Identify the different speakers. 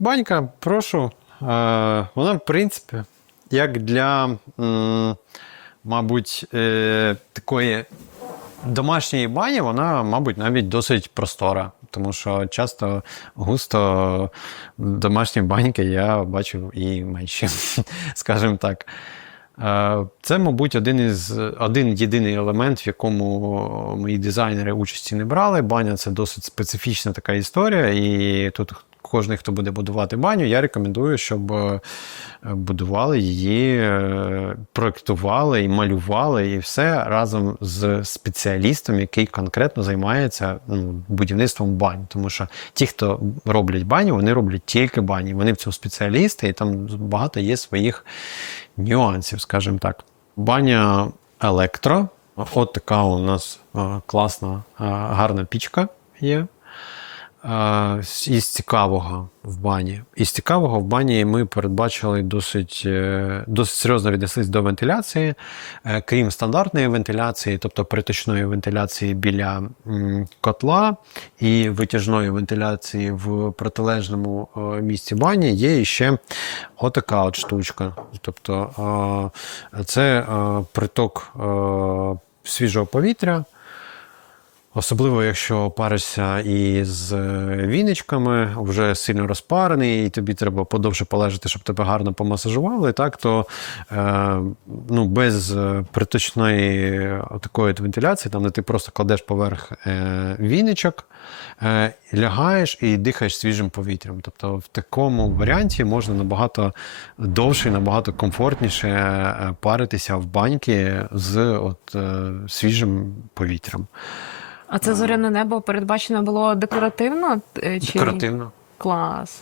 Speaker 1: Банька, прошу. Е, вона, в принципі, як для, мабуть, е, такої домашньої бані, вона, мабуть, навіть досить простора. Тому що часто густо домашні баньки я бачив і менші, скажімо так. Е, Це, мабуть, один із один єдиний елемент, в якому мої дизайнери участі не брали. Баня це досить специфічна така історія, і тут кожен, хто буде будувати баню, я рекомендую, щоб е, будували її, е, проектували і малювали, і все разом з спеціалістом, який конкретно займається ну, будівництвом бань. Тому що ті, хто роблять баню, вони роблять тільки бані. Вони в цьому спеціалісти, і там багато є своїх нюансів, скажімо так. Баня електро. От така у нас е, класна, гарна пічка є. Із цікавого в бані. Із цікавого в бані ми передбачили досить, е, досить серйозно віднеслись до вентиляції, Е, крім стандартної вентиляції, тобто приточної вентиляції біля котла і витяжної вентиляції в протилежному е, місці бані, є ще отака от штучка. Тобто це приток свіжого повітря. Особливо, якщо паришся із е, віничками, вже сильно розпарений, і тобі треба подовше полежати, щоб тебе гарно помасажували, так то е, ну, без е, приточної е, такої вентиляції, там де ти просто кладеш поверх е, віничок, е, лягаєш і дихаєш свіжим повітрям. Тобто в такому варіанті можна набагато довше і набагато комфортніше е, паритися в баньки з от, е, свіжим повітрям.
Speaker 2: А це зоряне небо передбачено було декоративно? е, Чи...
Speaker 1: Декоративно.
Speaker 2: Клас.